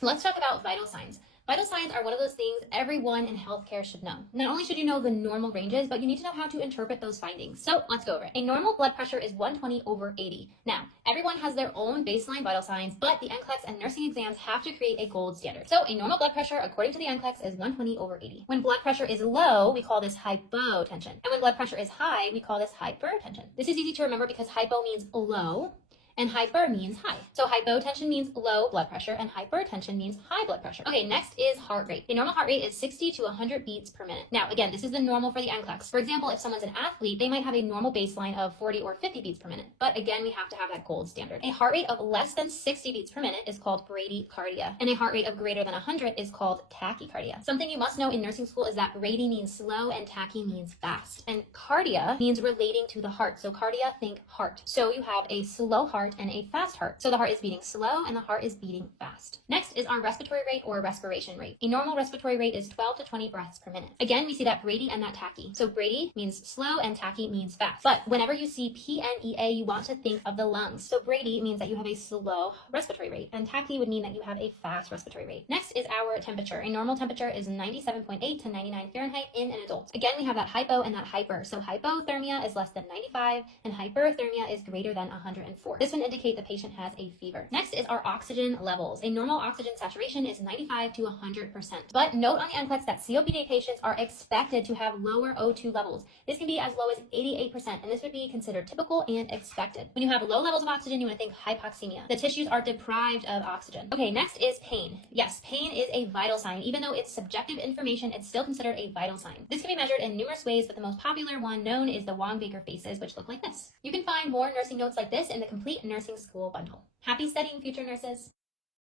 Let's talk about vital signs. Vital signs are one of those things everyone in healthcare should know. Not only should you know the normal ranges, but you need to know how to interpret those findings. So let's go over it. A normal blood pressure is 120 over 80. Now, everyone has their own baseline vital signs, but the NCLEX and nursing exams have to create a gold standard. So a normal blood pressure, according to the NCLEX, is 120 over 80. When blood pressure is low, we call this hypotension. And when blood pressure is high, we call this hypertension. This is easy to remember because hypo means low, and hyper means high. So hypotension means low blood pressure and hypertension means high blood pressure. Okay, next is heart rate. A normal heart rate is 60 to 100 beats per minute. Now, again, this is the normal for the NCLEX. For example, if someone's an athlete, they might have a normal baseline of 40 or 50 beats per minute. But again, we have to have that gold standard. A heart rate of less than 60 beats per minute is called bradycardia, and a heart rate of greater than 100 is called tachycardia. Something you must know in nursing school is that brady means slow and tachy means fast. And cardia means relating to the heart. So cardia, think heart. So you have a slow heart and a fast heart. So the heart is beating slow and the heart is beating fast. Next is our respiratory rate or respiration rate. A normal respiratory rate is 12 to 20 breaths per minute. Again, we see that brady and that tachy. So brady means slow and tachy means fast. But whenever you see PNEA, you want to think of the lungs. So brady means that you have a slow respiratory rate and tachy would mean that you have a fast respiratory rate. Next is our temperature. A normal temperature is 97.8 to 99 Fahrenheit in an adult. Again, we have that hypo and that hyper. So hypothermia is less than 95 and hyperthermia is greater than 104. This would indicate the patient has a fever. Next is our oxygen levels. A normal oxygen saturation is 95 to 100%. But note on the NCLEX that COPD patients are expected to have lower O2 levels. This can be as low as 88%, and this would be considered typical and expected. When you have low levels of oxygen, you want to think hypoxemia. The tissues are deprived of oxygen. Okay, next is pain. Yes, pain is a vital sign. Even though it's subjective information, it's still considered a vital sign. This can be measured in numerous ways, but the most popular one known is the Wong-Baker faces, which look like this. You can find more nursing notes like this in the Complete Nursing School bundle. Happy studying, future nurses!